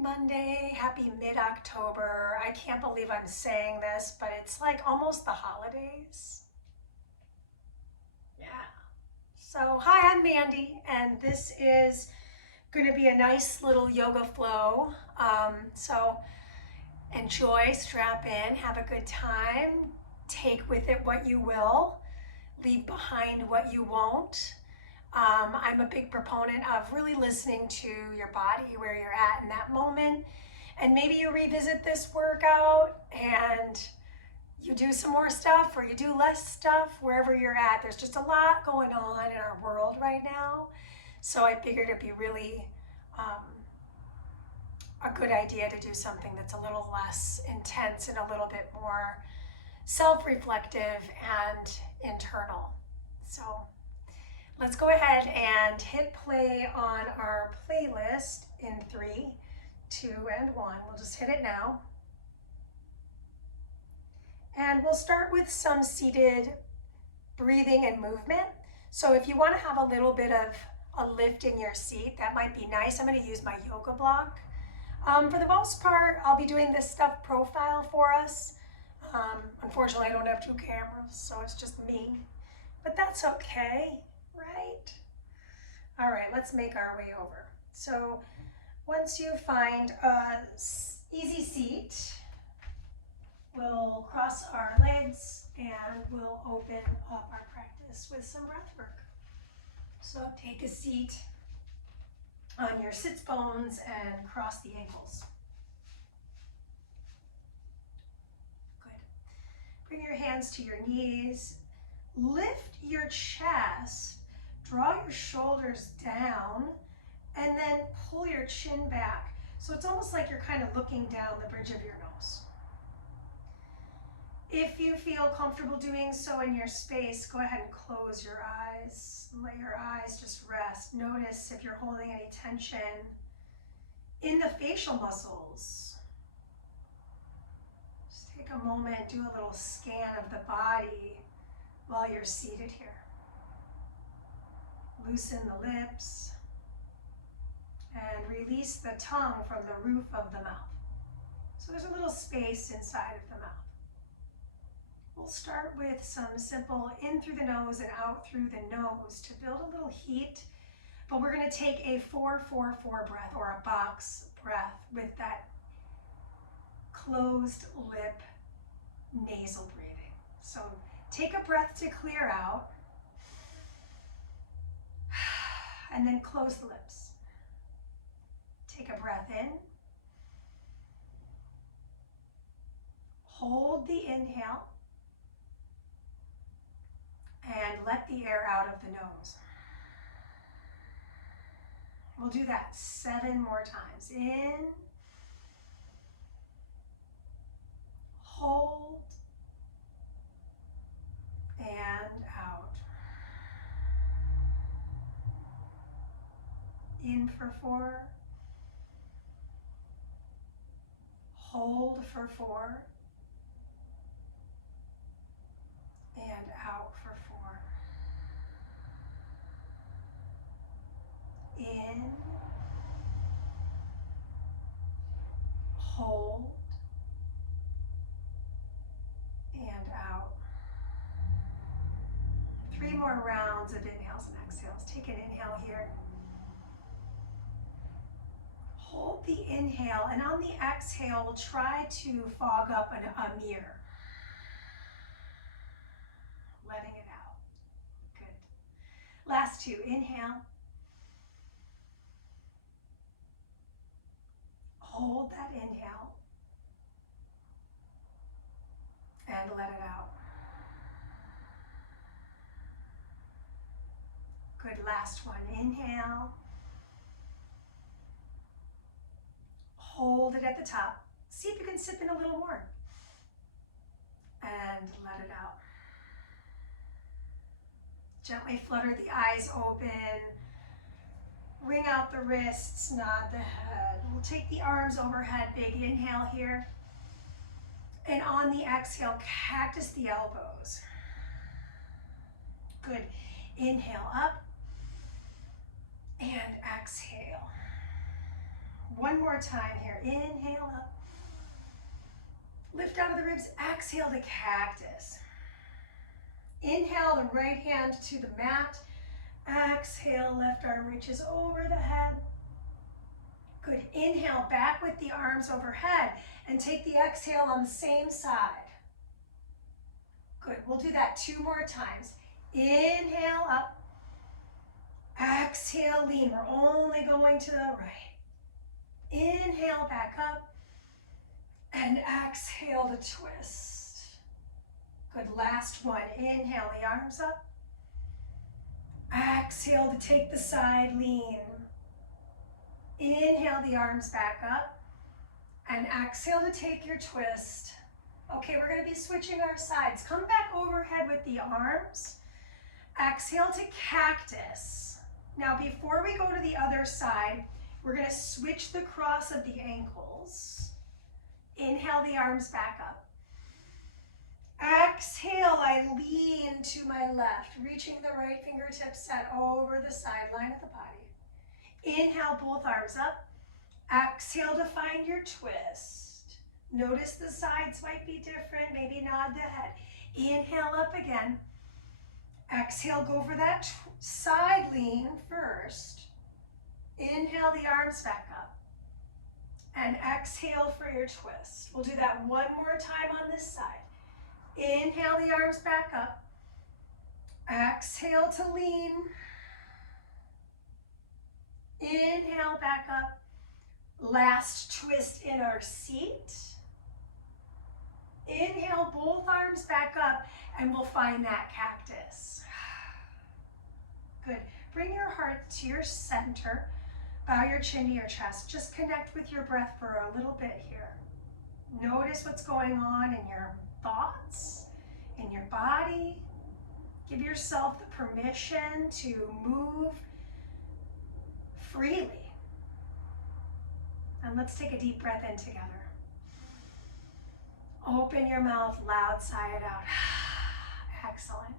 Monday, happy mid-October. I can't believe I'm saying this, but it's like almost the holidays. Yeah. So, hi, I'm Mandy, and this is going to be a nice little yoga flow. So, enjoy, strap in, have a good time, take with it what you will, leave behind what you won't. I'm a big proponent of really listening to your body, where you're at in that moment. And maybe you revisit this workout and you do some more stuff or you do less stuff wherever you're at. There's just a lot going on in our world right now. So I figured it'd be really a good idea to do something that's a little less intense and a little bit more self-reflective and internal. So let's go ahead and hit play on our playlist in 3, 2, and 1. We'll just hit it now. And we'll start with some seated breathing and movement. So if you want to have a little bit of a lift in your seat, that might be nice. I'm going to use my yoga block. For the most part, I'll be doing this stuff profile for us. Unfortunately, I don't have 2 cameras, so it's just me. But that's okay, right? All right, let's make our way over. So once you find an easy seat, we'll cross our legs and we'll open up our practice with some breath work. So take a seat on your sits bones and cross the ankles. Good. Bring your hands to your knees. Lift your chest. Draw your shoulders down and then pull your chin back. So it's almost like you're kind of looking down the bridge of your nose. If you feel comfortable doing so in your space, go ahead and close your eyes. Let your eyes just rest. Notice if you're holding any tension in the facial muscles. Just take a moment, do a little scan of the body while you're seated here. Loosen the lips and release the tongue from the roof of the mouth. So there's a little space inside of the mouth. We'll start with some simple in through the nose and out through the nose to build a little heat, but we're going to take a 4-4-4 breath, or a box breath, with that closed lip nasal breathing. So take a breath to clear out and then close the lips. Take a breath in. Hold the inhale. And let the air out of the nose. We'll do that 7 more times. In, hold, and out. In for 4, hold for 4, and out for 4. In, hold, and out. 3 more rounds of inhales and exhales. Take an inhale here. Hold the inhale, and on the exhale, we'll try to fog up a mirror. Letting it out. Good. Last 2. Inhale. Hold that inhale. And let it out. Good. Last one. Inhale. Hold it at the top. See if you can sip in a little more. And let it out. Gently flutter the eyes open. Wring out the wrists, nod the head. We'll take the arms overhead, big inhale here. And on the exhale, cactus the elbows. Good. Inhale up and exhale. One more time here. Inhale up. Lift out of the ribs. Exhale to cactus. Inhale the right hand to the mat. Exhale, left arm reaches over the head. Good. Inhale, back with the arms overhead. And take the exhale on the same side. Good. We'll do that 2 more times. Inhale up. Exhale, lean. We're only going to the right. Inhale, back up. And exhale to twist. Good. Last one. Inhale, the arms up. Exhale to take the side, lean. Inhale, the arms back up. And exhale to take your twist. Okay, we're going to be switching our sides. Come back overhead with the arms. Exhale to cactus. Now, before we go to the other side, we're going to switch the cross of the ankles. Inhale, the arms back up. Exhale, I lean to my left, reaching the right fingertips set over the sideline of the body. Inhale, both arms up. Exhale to find your twist. Notice the sides might be different, maybe nod the head. Inhale up again. Exhale, go for that side lean first. Inhale, the arms back up. And exhale for your twist. We'll do that one more time on this side. Inhale, the arms back up. Exhale to lean. Inhale, back up. Last twist in our seat. Inhale, both arms back up, and we'll find that cactus. Good. Bring your heart to your center. Bow your chin to your chest. Just connect with your breath for a little bit here. Notice what's going on in your thoughts, in your body. Give yourself the permission to move freely. And let's take a deep breath in together. Open your mouth, loud sigh it out. Excellent.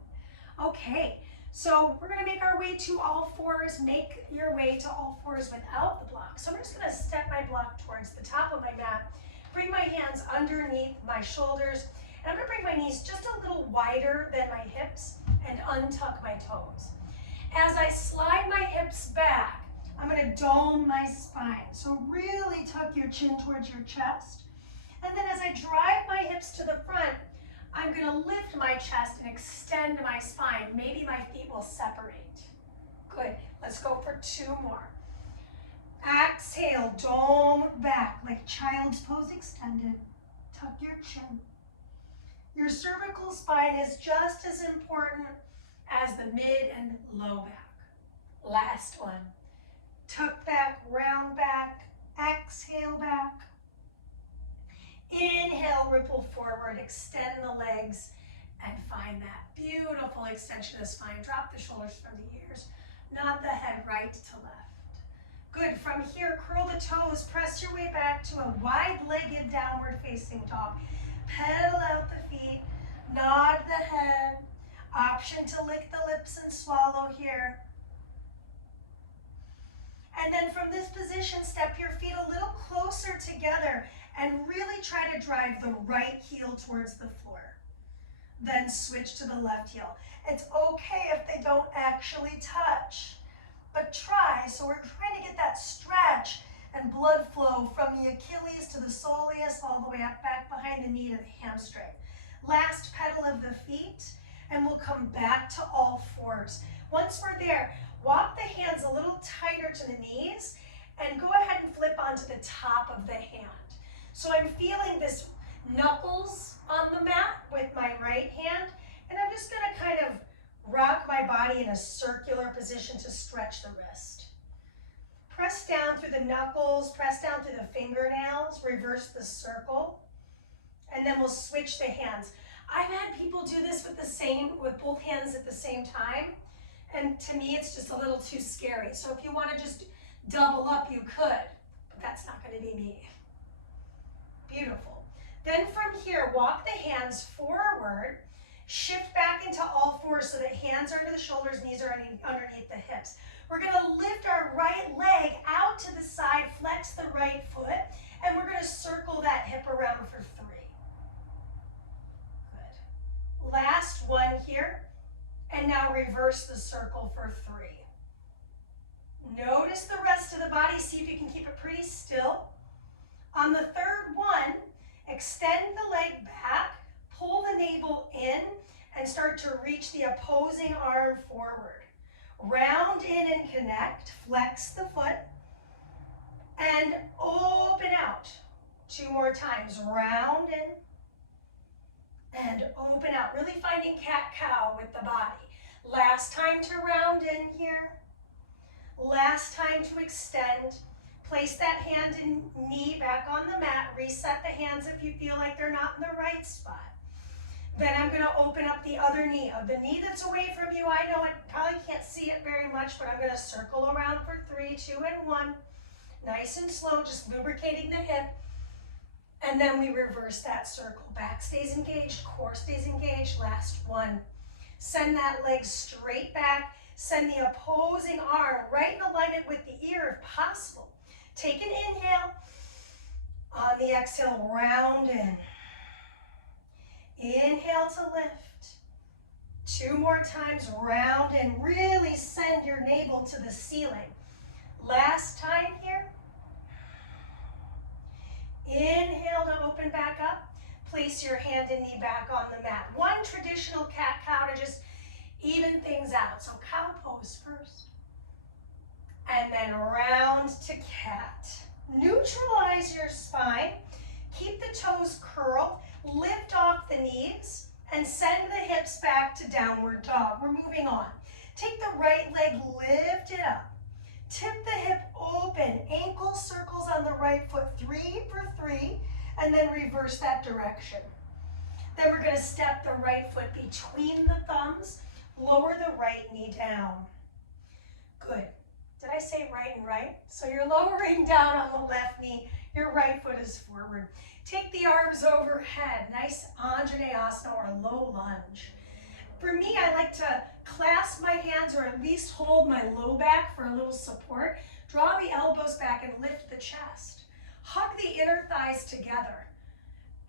Okay, so we're gonna make our way to all fours. Make your way to all fours without the block. So I'm just gonna step my block towards the top of my mat. Bring my hands underneath my shoulders. And I'm gonna bring my knees just a little wider than my hips and untuck my toes. As I slide my hips back, I'm gonna dome my spine. So really tuck your chin towards your chest. And then as I drive my hips to the front, I'm gonna lift my chest and extend my spine. Maybe my feet will separate. Good, let's go for 2 more. Exhale, dome back like child's pose extended. Tuck your chin. Your cervical spine is just as important as the mid and low back. Last one. Tuck back, round back, exhale back. Inhale, ripple forward, extend the legs, and find that beautiful extension of the spine. Drop the shoulders from the ears, nod the head right to left. Good, from here, curl the toes, press your way back to a wide-legged downward facing dog. Pedal out the feet, nod the head. Option to lick the lips and swallow here. And then from this position, step your feet a little closer together and really try to drive the right heel towards the floor. Then switch to the left heel. It's okay if they don't actually touch, but try. So we're trying to get that stretch and blood flow from the Achilles to the soleus all the way up back behind the knee to the hamstring. Last pedal of the feet, and we'll come back to all fours. Once we're there, walk the hands a little tighter to the knees and go ahead and flip onto the top of the hand. So I'm feeling this knuckles on the mat with my right hand, and I'm just gonna kind of rock my body in a circular position to stretch the wrist. Press down through the knuckles, press down through the fingernails, reverse the circle, and then we'll switch the hands. I've had people do this with both hands at the same time, and to me it's just a little too scary. So if you want to just double up, you could, but that's not going to be me. Beautiful. Then from here, walk the hands forward, shift back into all fours so that hands are under the shoulders, knees are underneath the hips. We're going to lift our right leg out to the side, flex the right reach the opposing arm forward. Round in and connect, flex the foot, and open out. 2 more times, round in and open out. Really finding cat-cow with the body. Last time to round in here. Last time to extend. Place that hand and knee back on the mat. Reset the hands if you feel like they're not in the right spot. Then I'm going to open up the other knee. Of the knee that's away from you, I know it probably can't see it very much, but I'm going to circle around for 3, 2, and 1. Nice and slow, just lubricating the hip. And then we reverse that circle. Back stays engaged, core stays engaged. Last one. Send that leg straight back. Send the opposing arm right in alignment with the ear if possible. Take an inhale. On the exhale, round in. Inhale to lift. 2 more times, round and really send your navel to the ceiling. Last time here. Inhale to open back up. Place your hand and knee back on the mat. One traditional cat-cow to just even things out. So cow pose first. And then round to cat. Neutralize your spine. Keep the toes curled. Lift off the knees and send the hips back to downward dog. We're moving on. Take the right leg, lift it up. Tip the hip open. Ankle circles on the right foot. 3 for 3. And then reverse that direction. Then we're going to step the right foot between the thumbs. Lower the right knee down. Good. Did I say right and right? So you're lowering down on the left knee. Your right foot is forward. Take the arms overhead. Nice Anjaneyasana or low lunge. For me, I like to clasp my hands or at least hold my low back for a little support. Draw the elbows back and lift the chest. Hug the inner thighs together.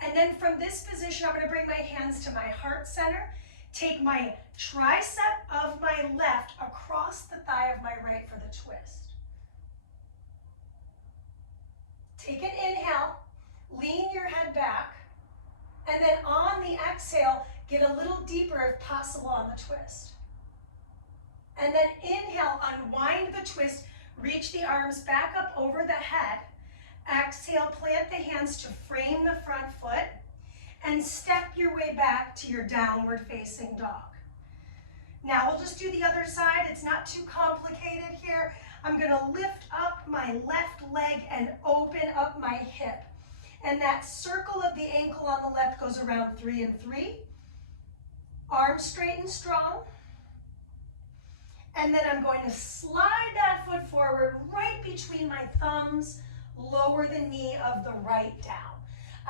And then from this position, I'm going to bring my hands to my heart center. Take my tricep of my left across the thigh of my right for the twist. Take an inhale, lean your head back, and then on the exhale, get a little deeper if possible on the twist. And then inhale, unwind the twist, reach the arms back up over the head. Exhale, plant the hands to frame the front foot and step your way back to your downward facing dog. Now we'll just do the other side. It's not too complicated here. I'm going to lift up my left leg and open up my hip. And that circle of the ankle on the left goes around 3 and 3. Arms straight and strong. And then I'm going to slide that foot forward right between my thumbs, lower the knee of the right down.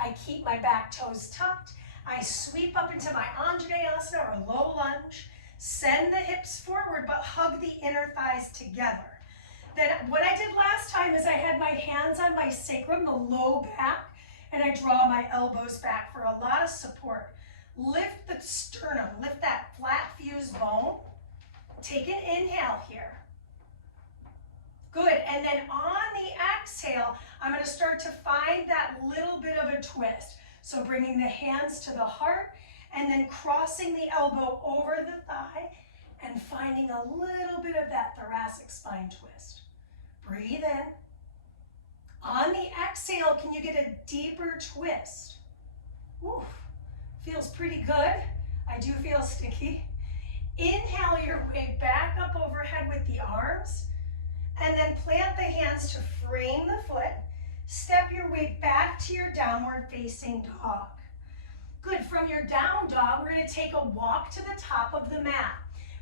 I keep my back toes tucked. I sweep up into my Anjaneyasana or low lunge. Send the hips forward, but hug the inner thighs together. Then what I did last time is I had my hands on my sacrum, the low back, and I draw my elbows back for a lot of support. Lift the sternum, lift that flat fused bone. Take an inhale here. Good, and then on the exhale, I'm going to start to find that little bit of a twist. So bringing the hands to the heart and then crossing the elbow over the thigh and finding a little bit of that thoracic spine twist. Breathe in. On the exhale, can you get a deeper twist? Oof, feels pretty good. I do feel sticky. Inhale your way back up overhead with the arms. And then plant the hands to frame the foot. Step your way back to your downward facing dog. Good, from your down dog, we're going to take a walk to the top of the mat.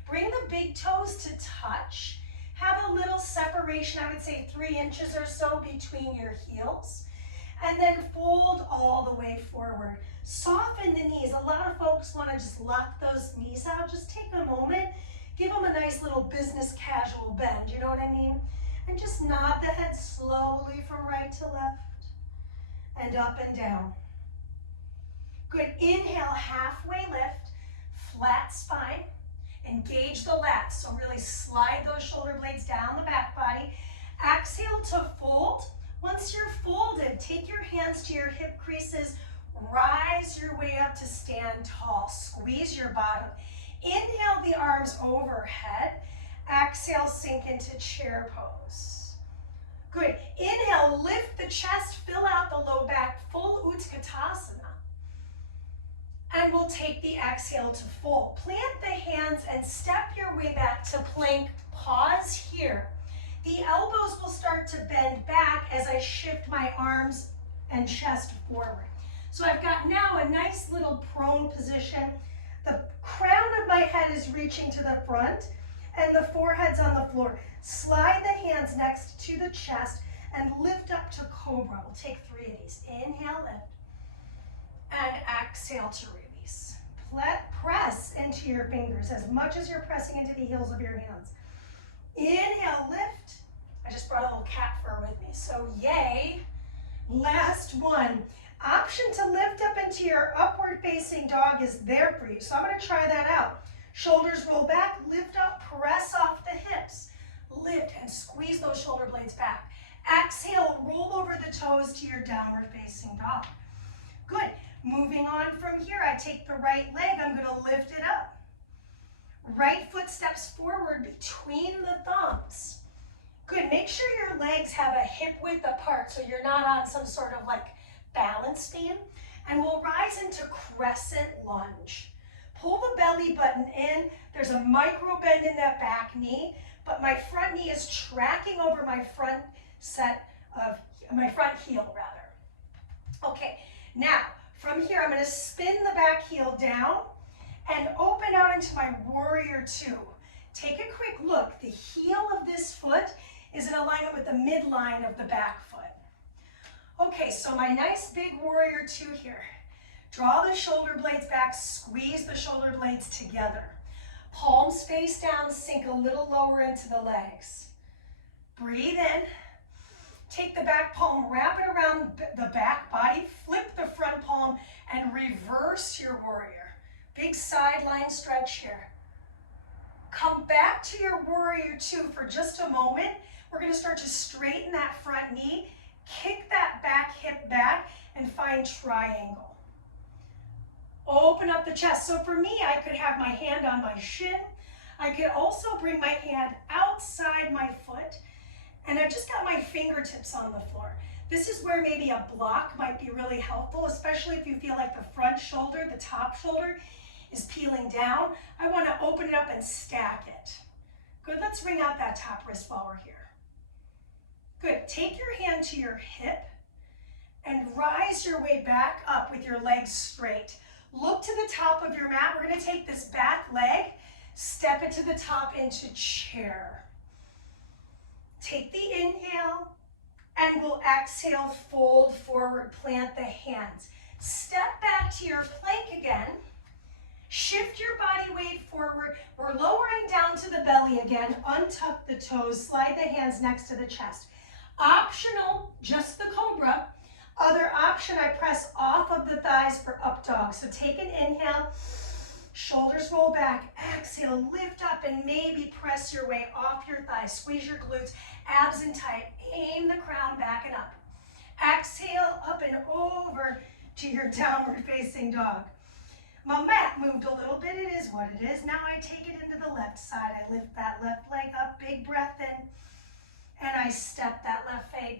Bring the big toes to touch. Have a little separation, I would say 3 inches or so between your heels. And then fold all the way forward. Soften the knees. A lot of folks want to just lock those knees out. Just take a moment. Give them a nice little business casual bend, you know what I mean? And just nod the head slowly from right to left and up and down. Good, inhale, halfway lift, flat spine. Engage the lats, so really slide those shoulder blades down the back body. Exhale to fold. Once you're folded, take your hands to your hip creases, rise your way up to stand tall. Squeeze your bottom. Inhale the arms overhead. Exhale, sink into chair pose. Good. Inhale, lift the chest, fill out the low back, full Utkatasana. And we'll take the exhale to fold. Plant the hands and step your way back to plank. Pause here. The elbows will start to bend back as I shift my arms and chest forward. So I've got now a nice little prone position. The crown of my head is reaching to the front and the forehead's on the floor. Slide the hands next to the chest and lift up to cobra. We'll take 3 of these. Inhale, lift. And exhale to release. Press into your fingers as much as you're pressing into the heels of your hands. Inhale, lift. I just brought a little cat fur with me, so yay. Last one. Option to lift up into your upward facing dog is there for you, so I'm going to try that out. Shoulders roll back, lift up, press off the hips. Lift and squeeze those shoulder blades back. Exhale, roll over the toes to your downward facing dog. Good. Moving on from here, I take the right leg, I'm going to lift it up. Right foot steps forward between the thumbs. Good. Make sure your legs have a hip width apart so you're not on some sort of like balance beam. And we'll rise into crescent lunge. Pull the belly button in. There's a micro bend in that back knee, but my front knee is tracking over my front heel rather. Okay, now from here I'm going to spin the back heel down and open out into my warrior two. Take a quick look. The heel of this foot is in alignment with the midline of the back foot. Okay, so my nice big warrior two here. Draw the shoulder blades back, squeeze the shoulder blades together. Palms face down, sink a little lower into the legs. Breathe in. Take the back palm, wrap it around the back body, flip the front palm, and reverse your warrior. Big sideline stretch here. Come back to your warrior two for just a moment. We're going to start to straighten that front knee, kick that back hip back, and find triangle. Open up the chest. So for me, I could have my hand on my shin. I could also bring my hand outside my foot, and I've just got my fingertips on the floor. This is where maybe a block might be really helpful, especially if you feel like the front shoulder, the top shoulder, is peeling down. I want to open it up and stack it. Good, let's wring out that top wrist while we're here. Good, take your hand to your hip and rise your way back up with your legs straight. Look to the top of your mat. We're going to take this back leg, step it to the top into chair. Take the inhale, and we'll exhale, fold forward, plant the hands. Step back to your plank again. Shift your body weight forward. We're lowering down to the belly again. Untuck the toes, slide the hands next to the chest. Optional, just the cobra. Other option, I press off of the thighs for up dog. So take an inhale, shoulders roll back, exhale, lift up, and maybe press your way off your thighs. Squeeze your glutes, abs in tight, aim the crown back and up. Exhale, up and over to your downward facing dog. My mat moved a little bit, it is what it is. Now I take it into the left side. I lift that left leg up, big breath in, and I step that left leg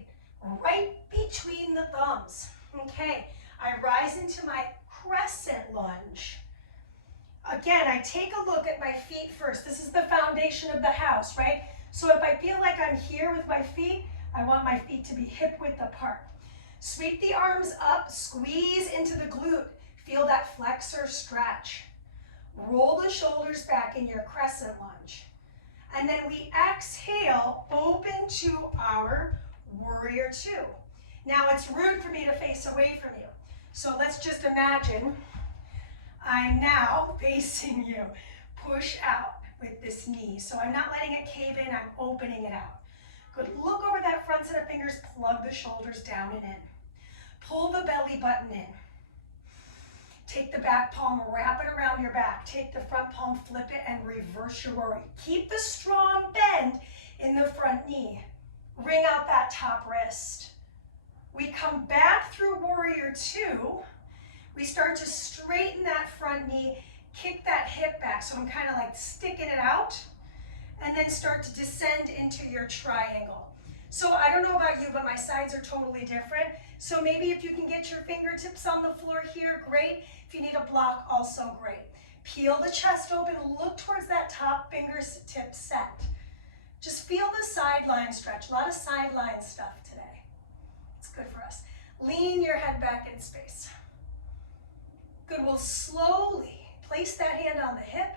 right between the thumbs. Okay, I rise into my crescent lunge. Again, I take a look at my feet first. This is the foundation of the house, right? So if I feel like I'm here with my feet, I want my feet to be hip width apart. Sweep the arms up, squeeze into the glute. Feel that flexor stretch. Roll the shoulders back in your crescent lunge. And then we exhale, open to our warrior two. Now it's rude for me to face away from you. So let's just imagine I'm now facing you. Push out with this knee. So I'm not letting it cave in, I'm opening it out. Good, look over that front set of fingers, plug the shoulders down and in. Pull the belly button in. Take the back palm, wrap it around your back. Take the front palm, flip it, and reverse your warrior. Keep the strong bend in the front knee. Wring out that top wrist. We come back through warrior two. We start to straighten that front knee, kick that hip back. So I'm kind of like sticking it out and then start to descend into your triangle. So I don't know about you, but my sides are totally different. So maybe if you can get your fingertips on the floor here, great. If you need a block, also great. Peel the chest open, look towards that top fingertip set. Just feel the sideline stretch. A lot of sideline stuff today. It's good for us. Lean your head back in space. Good, we'll slowly place that hand on the hip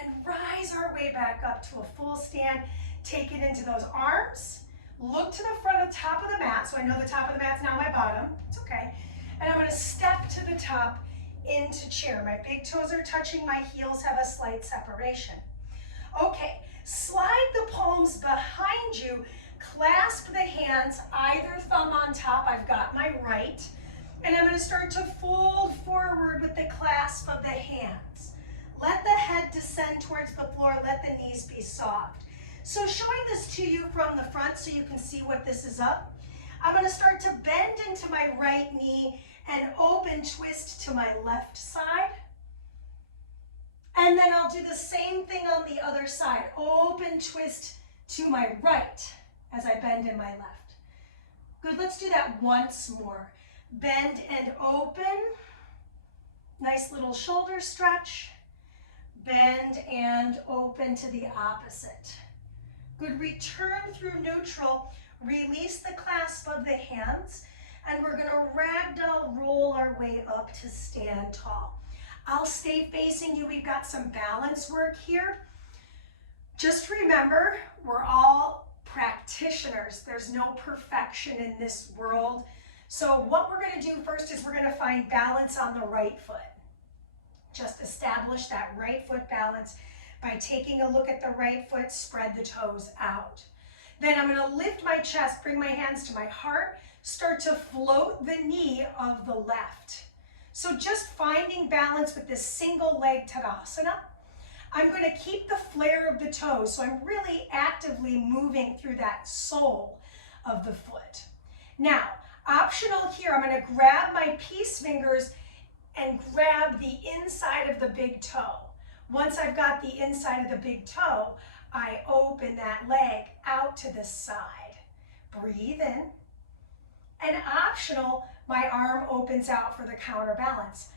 and rise our way back up to a full stand. Take it into those arms. Look to the front of the top of the mat. So I know the top of the mat's now my bottom. It's okay. And I'm going to step to the top into chair. My big toes are touching. My heels have a slight separation. Okay, slide the palms behind you. Clasp the hands, either thumb on top. I've got my right. And I'm going to start to fold forward with the clasp of the hands. Let the head descend towards the floor. Let the knees be soft. So showing this to you from the front so you can see what this is up. I'm going to start to bend into my right knee and open twist to my left side. And then I'll do the same thing on the other side. Open twist to my right as I bend in my left. Good, let's do that once more. Bend and open. Nice little shoulder stretch. Bend and open to the opposite. Good, return through neutral. Release the clasp of the hands. And we're gonna ragdoll roll our way up to stand tall. I'll stay facing you. We've got some balance work here. Just remember, we're all practitioners. There's no perfection in this world. So what we're gonna do first is we're gonna find balance on the right foot. Just establish that right foot balance by taking a look at the right foot, spread the toes out. Then I'm gonna lift my chest, bring my hands to my heart, start to float the knee of the left. So just finding balance with this single leg Tadasana. I'm going to keep the flare of the toes, so I'm really actively moving through that sole of the foot. Now, optional here, I'm going to grab my peace fingers and grab the inside of the big toe. Once I've got the inside of the big toe, I open that leg out to the side. Breathe in. And optional, my arm opens out for the counterbalance.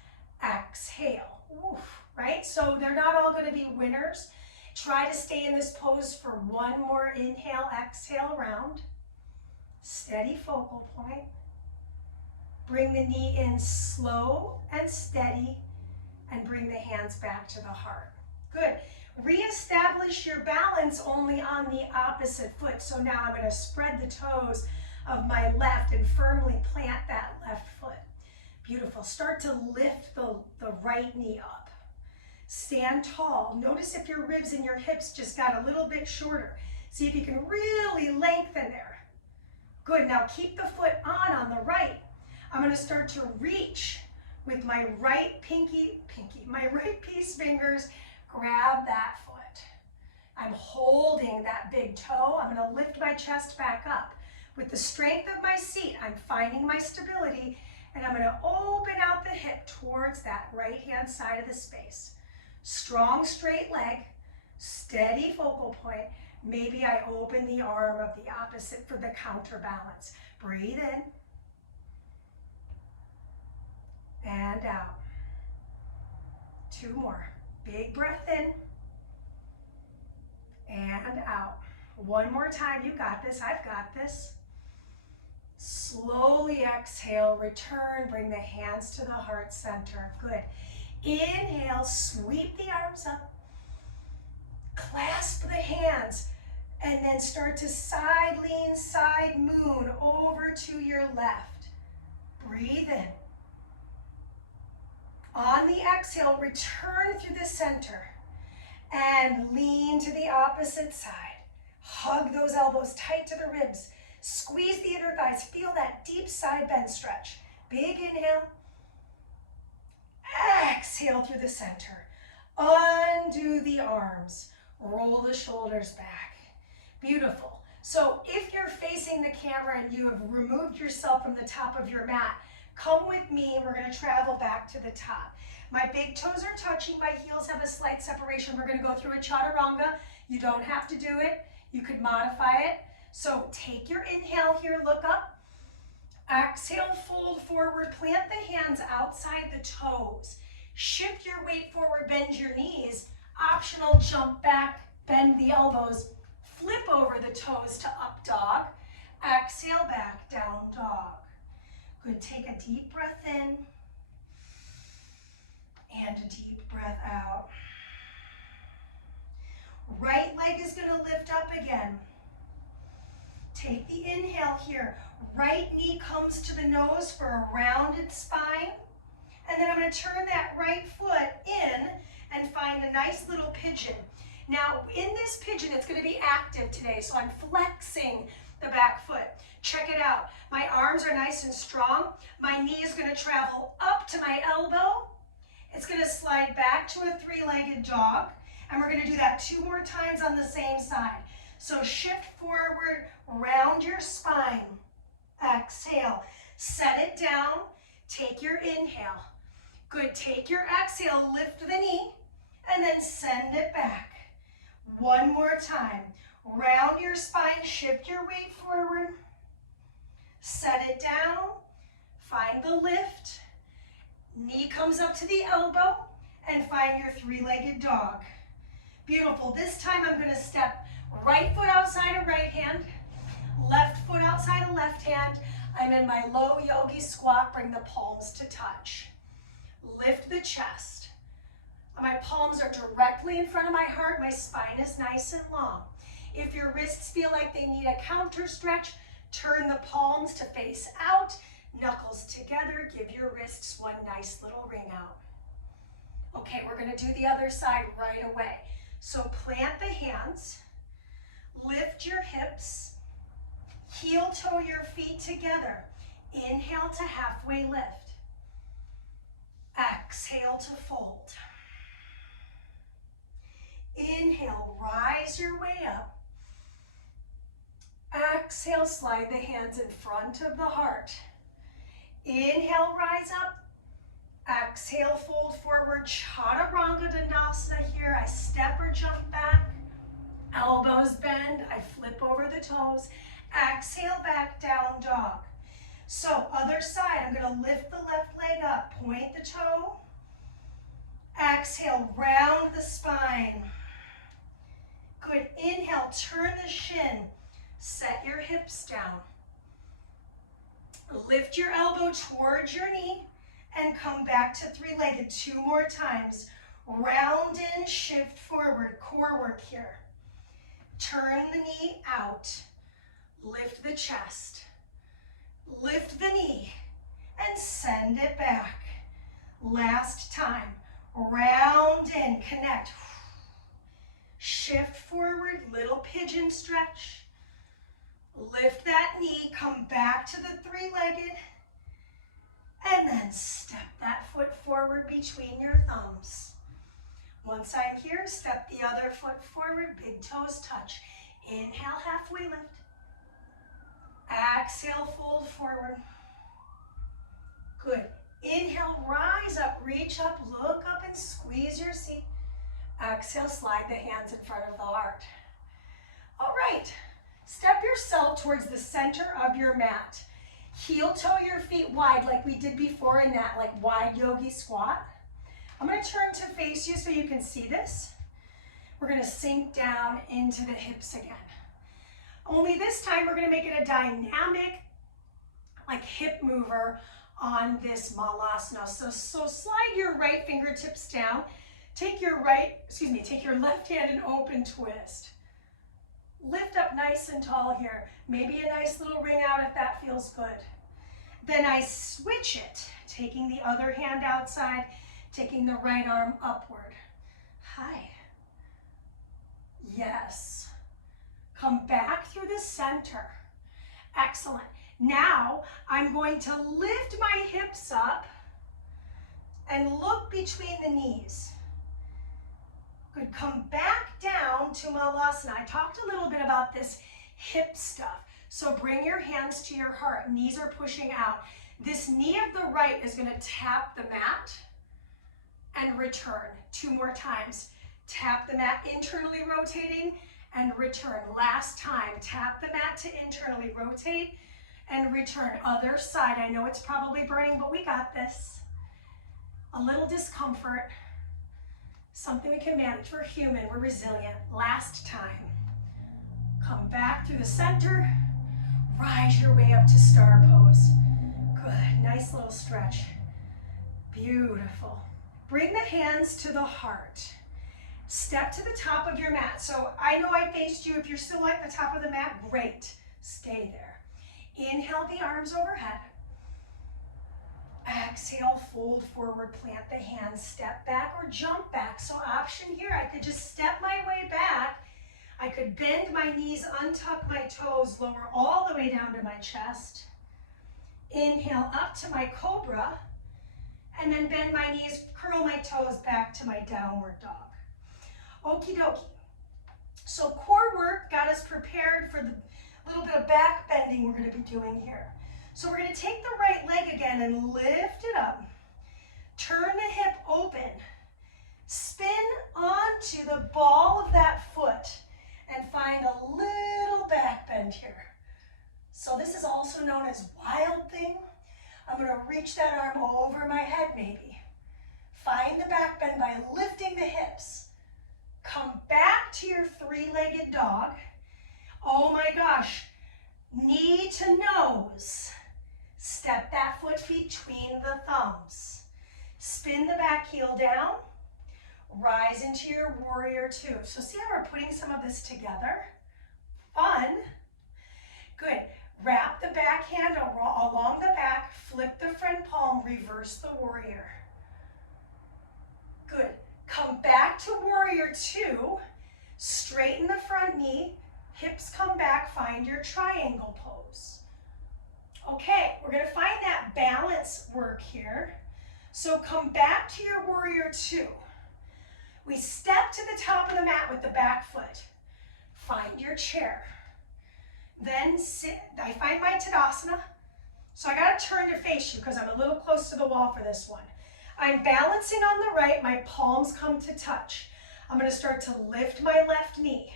Exhale. Oof, right? So they're not all going to be winners. Try to stay in this pose for one more inhale, exhale round. Steady focal point. Bring the knee in slow and steady and bring the hands back to the heart. Good. Reestablish your balance only on the opposite foot. So now I'm going to spread the toes of my left and firmly plant that left foot. Beautiful. Start to lift the right knee up. Stand tall. Notice if your ribs and your hips just got a little bit shorter. See if you can really lengthen there. Good. Now keep the foot on the right. I'm going to start to reach with my right my right peace fingers. Grab that foot. I'm holding that big toe. I'm going to lift my chest back up. With the strength of my seat, I'm finding my stability, and I'm going to open out the hip towards that right-hand side of the space. Strong, straight leg, steady focal point. Maybe I open the arm of the opposite for the counterbalance. Breathe in. And out. Two more. Big breath in. And out. One more time. You got this. I've got this. Slowly exhale, return, bring the hands to the heart center. Good. Inhale, sweep the arms up. Clasp the hands. And then start to side lean, side moon over to your left. Breathe in. On the exhale, return through the center. And lean to the opposite side. Hug those elbows tight to the ribs. Squeeze the inner thighs. Feel that deep side bend stretch. Big inhale. Exhale through the center. Undo the arms. Roll the shoulders back. Beautiful. So if you're facing the camera and you have removed yourself from the top of your mat, Come with me, we're gonna travel back to the top. My big toes are touching, my heels have a slight separation. We're gonna go through a chaturanga. You don't have to do it. You could modify it. So take your inhale here, look up. Exhale, fold forward, plant the hands outside the toes. Shift your weight forward, bend your knees. Optional, jump back, bend the elbows, flip over the toes to up dog. Exhale, back, down dog. Good, take a deep breath in and a deep breath out. Right leg is gonna lift up again. Take the inhale here. Right knee comes to the nose for a rounded spine. And then I'm gonna turn that right foot in and find a nice little pigeon. Now, in this pigeon, it's gonna be active today, so I'm flexing the back foot. Check it out. My arms are nice and strong. My knee is gonna travel up to my elbow. It's gonna slide back to a three-legged dog. And we're gonna do that 2 more times on the same side. So shift forward, round your spine. Exhale, set it down, take your inhale. Good, take your exhale, lift the knee, and then send it back. 1 more time. Round your spine, shift your weight forward. Set it down, find the lift. Knee comes up to the elbow, and find your three-legged dog. Beautiful. This time I'm going to step right foot outside of right hand, left foot outside of left hand. I'm in my low yogi squat. Bring the palms to touch. Lift the chest. My palms are directly in front of my heart. My spine is nice and long. If your wrists feel like they need a counter stretch, turn the palms to face out, knuckles together. Give your wrists one nice little ring out. Okay, we're going to do the other side right away. So plant the hands, lift your hips, heel toe your feet together. Inhale to halfway lift. Exhale to fold. Inhale, rise your way up. Exhale, slide the hands in front of the heart. Inhale, rise up. Exhale, fold forward, chaturanga dandasana here. I step or jump back. Elbows bend, I flip over the toes. Exhale, back, down dog. So other side, I'm gonna lift the left leg up, point the toe. Exhale, round the spine. Good, inhale, turn the shin. Set your hips down. Lift your elbow towards your knee and come back to three-legged 2 more times. Round in, shift forward, core work here. Turn the knee out. Lift the chest. Lift the knee and send it back. Last time. Round in, connect. Shift forward, little pigeon stretch. Lift that knee, come back to the three-legged, and then step that foot forward between your thumbs. Once I'm here, step the other foot forward, big toes touch. Inhale, halfway lift. Exhale, fold forward. Good. Inhale, rise up, reach up, look up and squeeze your seat. Exhale, slide the hands in front of the heart. All right. Step yourself towards the center of your mat. Heel toe your feet wide like we did before in that wide yogi squat. I'm going to turn to face you so you can see this. We're going to sink down into the hips again. Only this time we're going to make it a dynamic hip mover on this malasana. So slide your right fingertips down. Take your left hand and open twist. Lift up nice and tall here. Maybe a nice little ring out if that feels good. Then I switch it, taking the other hand outside, taking the right arm upward. Hi. Yes. Come back through the center. Excellent. Now I'm going to lift my hips up and look between the knees. Good, come back down to Malasana. I talked a little bit about this hip stuff. So bring your hands to your heart. Knees are pushing out. This knee of the right is going to tap the mat and return. 2 more times. Tap the mat, internally rotating, and return. Last time, tap the mat to internally rotate and return. Other side. I know it's probably burning, but we got this. A little discomfort. Something we can manage. We're human. We're resilient. Last time. Come back through the center. Rise your way up to star pose. Good. Nice little stretch. Beautiful. Bring the hands to the heart. Step to the top of your mat. So I know I faced you. If you're still at the top of the mat, great. Stay there. Inhale the arms overhead. Exhale, fold forward, plant the hands, step back or jump back. So option here, I could just step my way back. I could bend my knees, untuck my toes, lower all the way down to my chest. Inhale up to my cobra, and then bend my knees, curl my toes back to my downward dog. Okie dokie. So core work got us prepared for the little bit of back bending we're going to be doing here. So we're going to take the right leg again and lift it up. Turn the hip open. Spin onto the ball of that foot and find a little back bend here. So this is also known as wild thing. I'm going to reach that arm over my head maybe. Find the back bend by lifting the hips. Come back to your 3-legged dog. Oh my gosh. Knee to nose. Step that foot between the thumbs. Spin the back heel down. Rise into your warrior 2. So see how we're putting some of this together? Fun. Good. Wrap the back hand along the back. Flip the front palm. Reverse the warrior. Good. Come back to warrior 2. Straighten the front knee. Hips come back. Find your triangle pose. Okay, we're going to find that balance work here. So come back to your warrior 2. We step to the top of the mat with the back foot. Find your chair. Then sit. I find my Tadasana. So I got to turn to face you because I'm a little close to the wall for this one. I'm balancing on the right. My palms come to touch. I'm going to start to lift my left knee.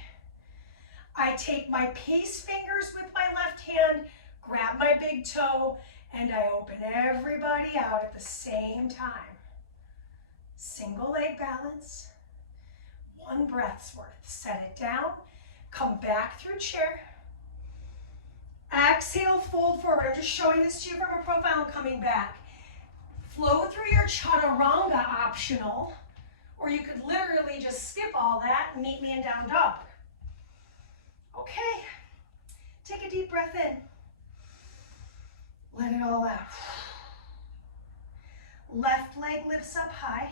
I take my peace fingers with my left hand, grab my big toe, and I open everybody out at the same time. Single leg balance. 1 breath's worth. Set it down. Come back through chair. Exhale, fold forward. I'm just showing this to you from a profile and coming back. Flow through your chaturanga, optional, or you could literally just skip all that and meet me in down dog. Okay, take a deep breath in. Let it all out. Left leg lifts up high.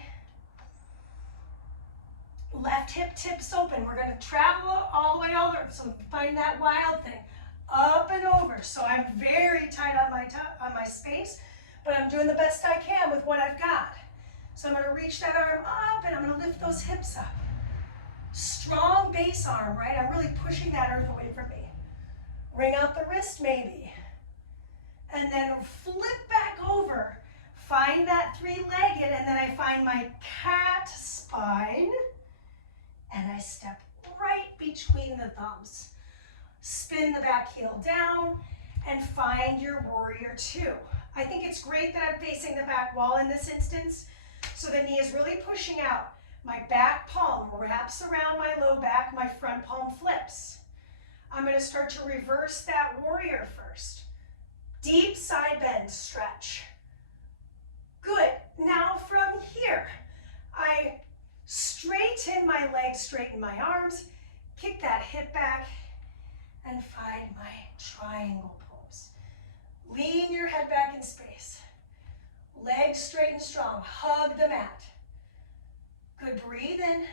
Left hip tips open. We're going to travel all the way over. So find that wild thing. Up and over. So I'm very tight on my space, but I'm doing the best I can with what I've got. So I'm going to reach that arm up and I'm going to lift those hips up. Strong base arm, right? I'm really pushing that earth away from me. Ring out the wrist maybe. And then flip back over. Find that 3-legged, and then I find my cat spine. And I step right between the thumbs. Spin the back heel down and find your warrior 2. I think it's great that I'm facing the back wall in this instance. So the knee is really pushing out. My back palm wraps around my low back. My front palm flips. I'm going to start to reverse that warrior first. Deep side bend stretch. Good. Now from here, I straighten my legs, straighten my arms, kick that hip back, and find my triangle pose. Lean your head back in space. Legs straight and strong. Hug the mat. Good. Breathe in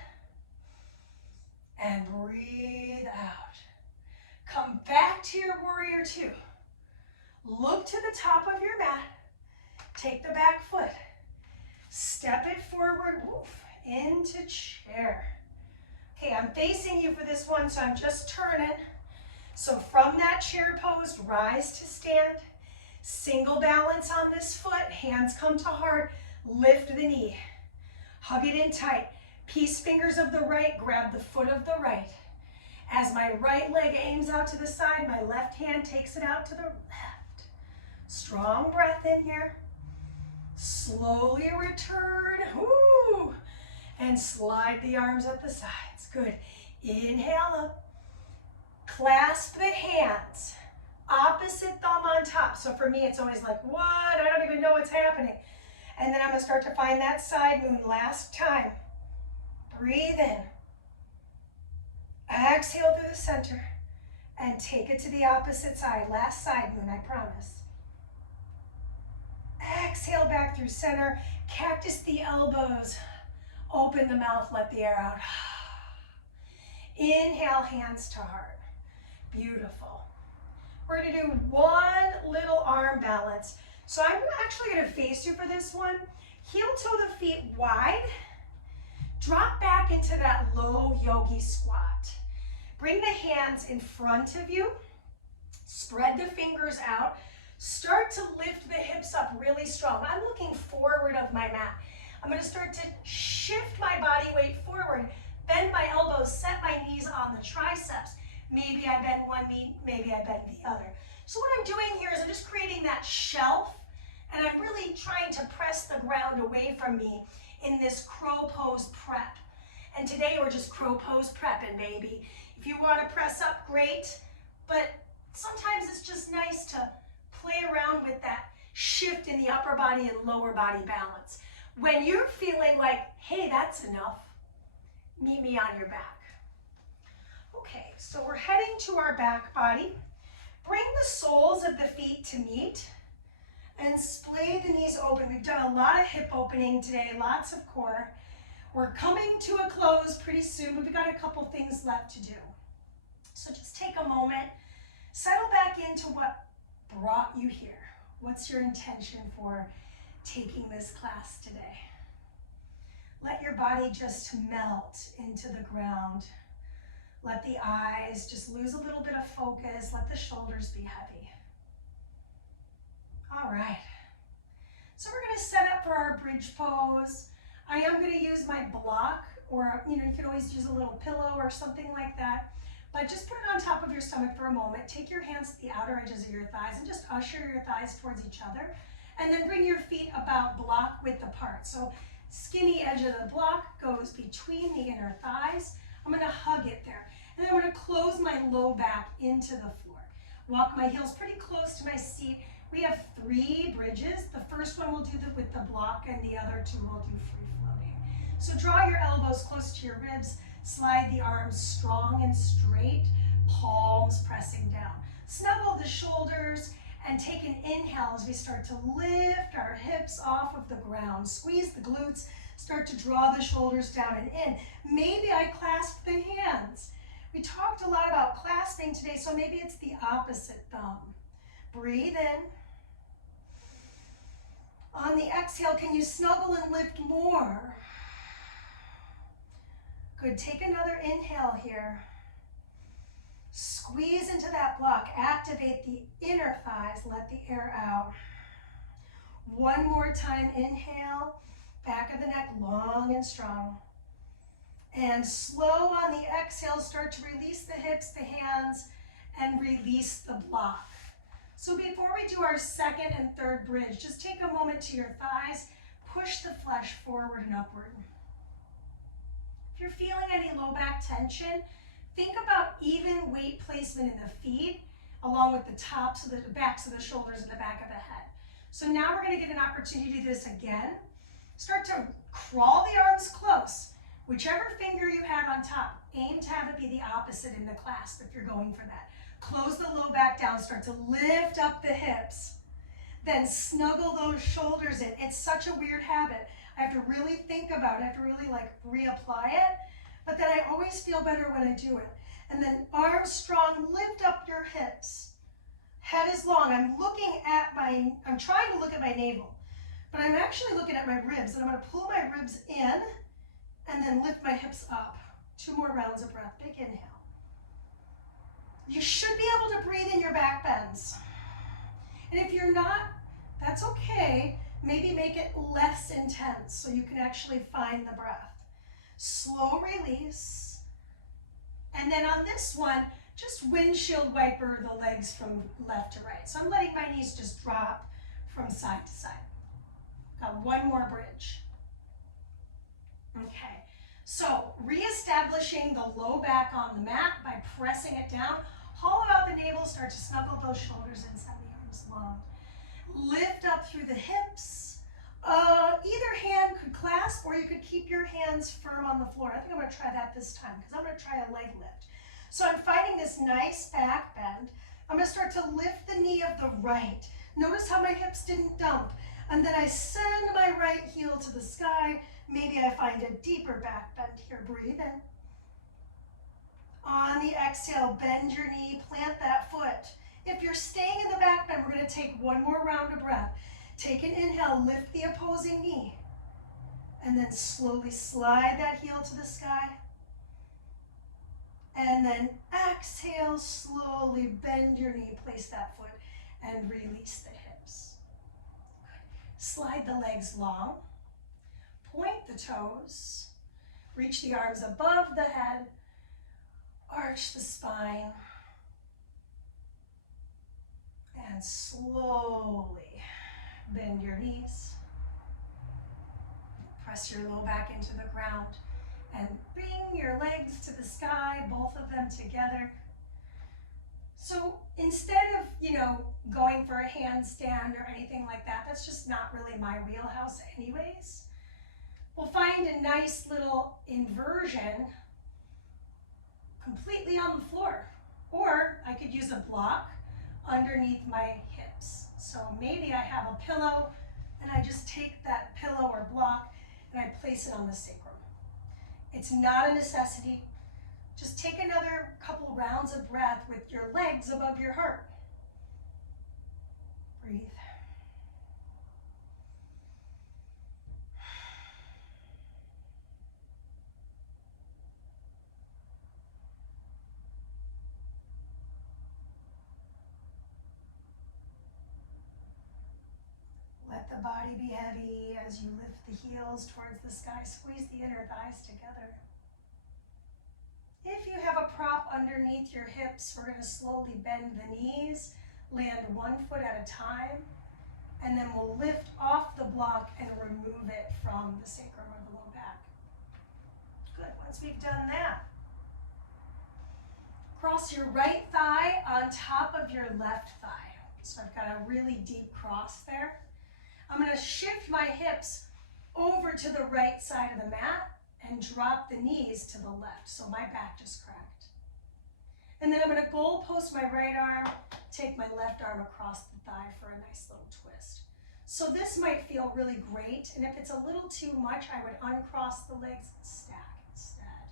and breathe out. Come back to your warrior 2. Look to the top of your mat. Take the back foot. Step it forward. Woof. Into chair. Okay, I'm facing you for this one, so I'm just turning. So from that chair pose, rise to stand. Single balance on this foot, hands come to heart, lift the knee. Hug it in tight. Peace fingers of the right, grab the foot of the right. As my right leg aims out to the side, my left hand takes it out to the left. Strong breath in here. Slowly return. Woo. And slide the arms at the sides. Good. Inhale up. Clasp the hands. Opposite thumb on top. So for me, it's always like, what? I don't even know what's happening. And then I'm going to start to find that side moon last time. Breathe in. Exhale through the center. And take it to the opposite side. Last side moon, I promise. Exhale back through center. Cactus the elbows. Open the mouth, let the air out. Inhale, hands to heart. Beautiful. We're going to do one little arm balance. So I'm actually going to face you for this one. Heel toe the feet wide. Drop back into that low yogi squat. Bring the hands in front of you. Spread the fingers out. Start to lift the hips up really strong. I'm looking forward of my mat. I'm going to start to shift my body weight forward. Bend my elbows, set my knees on the triceps. Maybe I bend one knee, maybe I bend the other. So what I'm doing here is I'm just creating that shelf, and I'm really trying to press the ground away from me in this crow pose prep. And today we're just crow pose prepping, baby. If you want to press up, great, but sometimes it's just nice to play around with that shift in the upper body and lower body balance. When you're feeling like, hey, that's enough, meet me on your back. Okay, so we're heading to our back body. Bring the soles of the feet to meet and splay the knees open. We've done a lot of hip opening today, lots of core. We're coming to a close pretty soon. We've got a couple things left to do. So just take a moment, settle back into what brought you here. What's your intention for taking this class today? Let your body just melt into the ground. Let the eyes just lose a little bit of focus. Let the shoulders be heavy. All right. So we're going to set up for our bridge pose. I am going to use my block, or you can always use a little pillow or something like that. But just put it on top of your stomach for a moment. Take your hands to the outer edges of your thighs and just usher your thighs towards each other. And then bring your feet about block width apart. So skinny edge of the block goes between the inner thighs. I'm going to hug it there. And then I'm going to close my low back into the floor. Walk my heels pretty close to my seat. We have 3 bridges. The first one we'll do with the block, and the other 2 we'll do free floating. So draw your elbows close to your ribs. Slide the arms strong and straight, palms pressing down. Snuggle the shoulders and take an inhale as we start to lift our hips off of the ground. Squeeze the glutes, start to draw the shoulders down and in. Maybe I clasp the hands. We talked a lot about clasping today, so maybe it's the opposite thumb. Breathe in. On the exhale, can you snuggle and lift more? Good, take another inhale here. Squeeze into that block, activate the inner thighs, let the air out. One more time, inhale, back of the neck long and strong. And slow on the exhale, start to release the hips, the hands, and release the block. So before we do our second and third bridge, just take a moment to your thighs, push the flesh forward and upward. If you're feeling any low back tension, think about even weight placement in the feet, along with the tops of the backs of the shoulders and the back of the head. So now we're going to get an opportunity to do this again. Start to crawl the arms close. Whichever finger you have on top, aim to have it be the opposite in the clasp if you're going for that. Close the low back down, start to lift up the hips. Then snuggle those shoulders in. It's such a weird habit. I have to really think about it. I have to really reapply it. But then I always feel better when I do it. And then arms strong, lift up your hips. Head is long. I'm trying to look at my navel, but I'm actually looking at my ribs, and I'm going to pull my ribs in and then lift my hips up. 2 more rounds of breath. Big inhale. You should be able to breathe in your back bends. And if you're not, that's okay. Maybe make it less intense so you can actually find the breath. Slow release. And then on this one, just windshield wiper the legs from left to right. So I'm letting my knees just drop from side to side. Got one more bridge. Okay, so reestablishing the low back on the mat by pressing it down. Hollow out the navel, start to snuggle those shoulders inside the arms long. Lift up through the hips. Either hand could clasp or you could keep your hands firm on the floor. I think I'm going to try that this time because I'm going to try a leg lift. So I'm finding this nice back bend. I'm going to start to lift the knee of the right. Notice how my hips didn't dump. And then I send my right heel to the sky. Maybe I find a deeper back bend here. Breathe in. On the exhale, bend your knee, plant that foot. If you're staying in the back bend, we're going to take one more round of breath. Take an inhale, lift the opposing knee. And then slowly slide that heel to the sky. And then exhale, slowly bend your knee, place that foot, and release the hips. Slide the legs long. Point the toes. Reach the arms above the head. Arch the spine. And slowly bend your knees. Press your low back into the ground. And bring your legs to the sky, both of them together. So instead of, going for a handstand or anything like that, that's just not really my wheelhouse anyways. We'll find a nice little inversion completely on the floor. Or I could use a block underneath my hips. So maybe I have a pillow and I just take that pillow or block and I place it on the sacrum. It's not a necessity. Just take another couple rounds of breath with your legs above your heart. Breathe. Let the body be heavy as you lift the heels towards the sky. Squeeze the inner thighs together. If you have a prop underneath your hips, we're going to slowly bend the knees, land one foot at a time, and then we'll lift off the block and remove it from the sacrum or the low back. Good. Once we've done that, cross your right thigh on top of your left thigh. So I've got a really deep cross there. I'm going to shift my hips over to the right side of the mat and drop the knees to the left. So my back just cracked. And then I'm going to goal post my right arm, take my left arm across the thigh for a nice little twist. So this might feel really great, and if it's a little too much, I would uncross the legs and stack instead.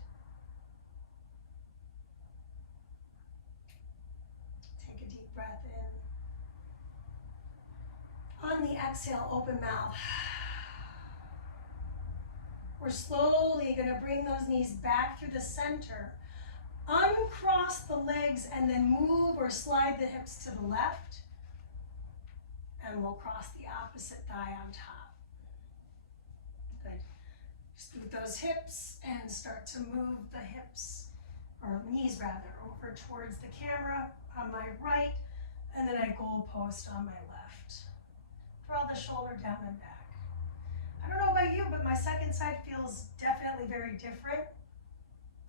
Take a deep breath in. On the exhale, open mouth. We're slowly going to bring those knees back through the center. Uncross the legs and then move or slide the hips to the left. And we'll cross the opposite thigh on top. Good. Just move those hips and start to move the hips, or knees rather, over towards the camera on my right. And then I goal post on my left. Draw the shoulder down and back. I don't know about you, but my second side feels definitely very different.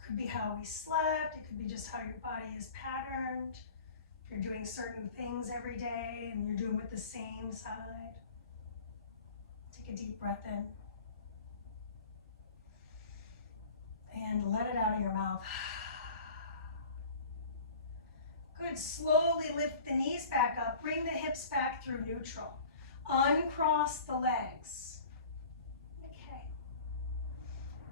Could be how we slept, it could be just how your body is patterned. If you're doing certain things every day and you're doing with the same side. Take a deep breath in. And let it out of your mouth. Good, slowly lift the knees back up, bring the hips back through neutral. Uncross the legs.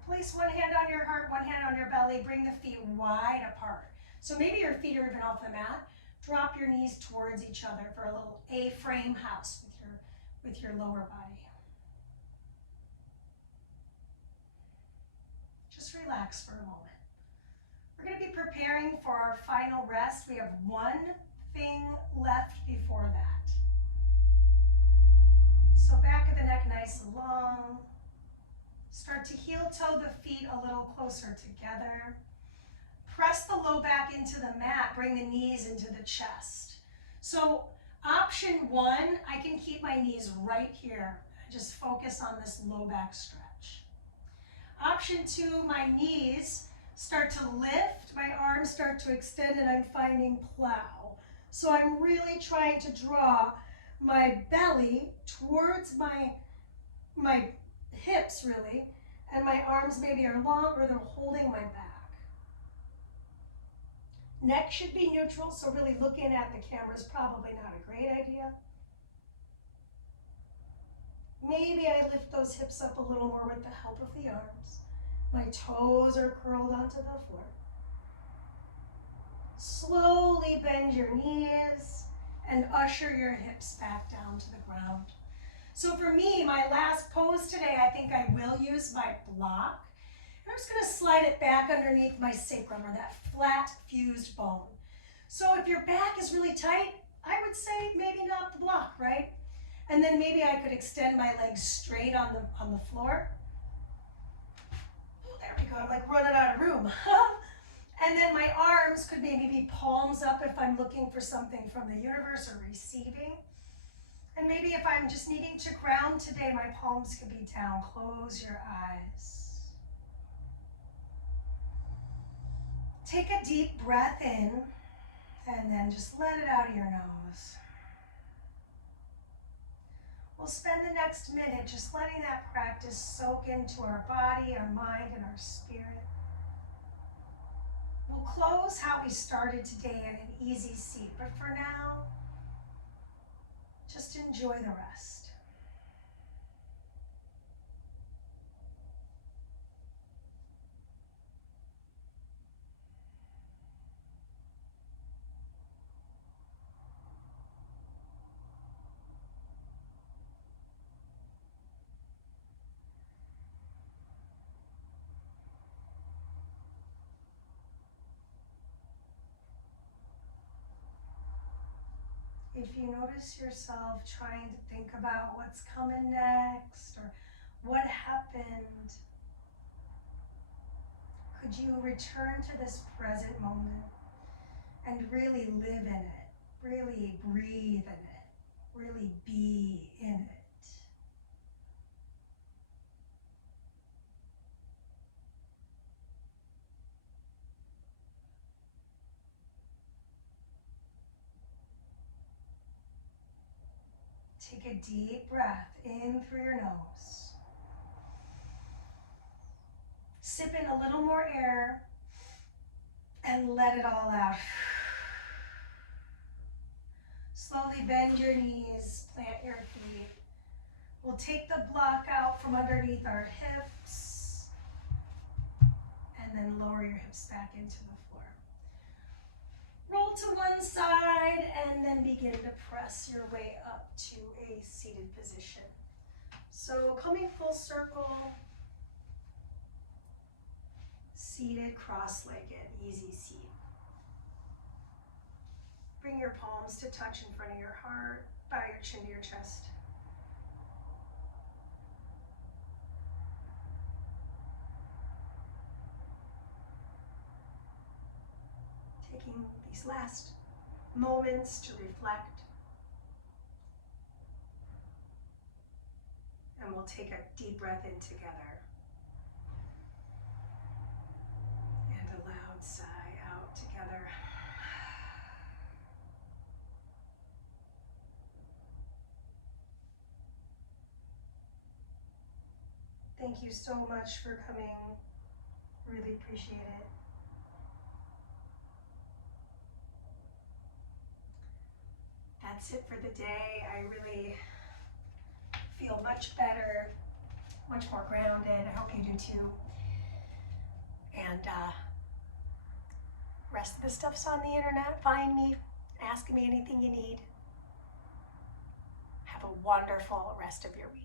Place one hand on your heart, one hand on your belly. Bring the feet wide apart. So maybe your feet are even off the mat. Drop your knees towards each other for a little A-frame house with your lower body. Just relax for a moment. We're going to be preparing for our final rest. We have one thing left before that. So back of the neck nice and long. Start to heel toe the feet a little closer together. Press the low back into the mat, bring the knees into the chest. So option one, I can keep my knees right here. Just focus on this low back stretch. Option two, my knees start to lift, my arms start to extend, and I'm finding plow. So I'm really trying to draw my belly towards my hips really, and my arms maybe are long or they're holding my back. Neck should be neutral, so really looking at the camera is probably not a great idea. Maybe I lift those hips up a little more with the help of the arms. My toes are curled onto the floor. Slowly bend your knees and usher your hips back down to the ground. So for me, my last pose today, I think I will use my block. And I'm just going to slide it back underneath my sacrum, or that flat fused bone. So if your back is really tight, I would say maybe not the block, right? And then maybe I could extend my legs straight on the floor. Oh, there we go. I'm like running out of room. And then my arms could maybe be palms up if I'm looking for something from the universe or receiving. And maybe if I'm just needing to ground today, my palms could be down. Close your eyes. Take a deep breath in, and then just let it out of your nose. We'll spend the next minute just letting that practice soak into our body, our mind, and our spirit. We'll close how we started today in an easy seat, but for now, just enjoy the rest. If you notice yourself trying to think about what's coming next or what happened, could you return to this present moment and really live in it, really breathe in it, really be in it? Take a deep breath in through your nose. Sip in a little more air and let it all out. Slowly bend your knees, plant your feet. We'll take the block out from underneath our hips and then lower your hips back into the floor. Roll to one side and then begin to press your way up to a seated position. So coming full circle, seated, cross-legged, easy seat. Bring your palms to touch in front of your heart, bow your chin to your chest. Taking these last moments to reflect. And we'll take a deep breath in together. And a loud sigh out together. Thank you so much for coming. Really appreciate it. That's it for the day. I really feel much better, much more grounded. I hope you do too. And rest of the stuff's on the internet. Find me, ask me anything you need. Have a wonderful rest of your week.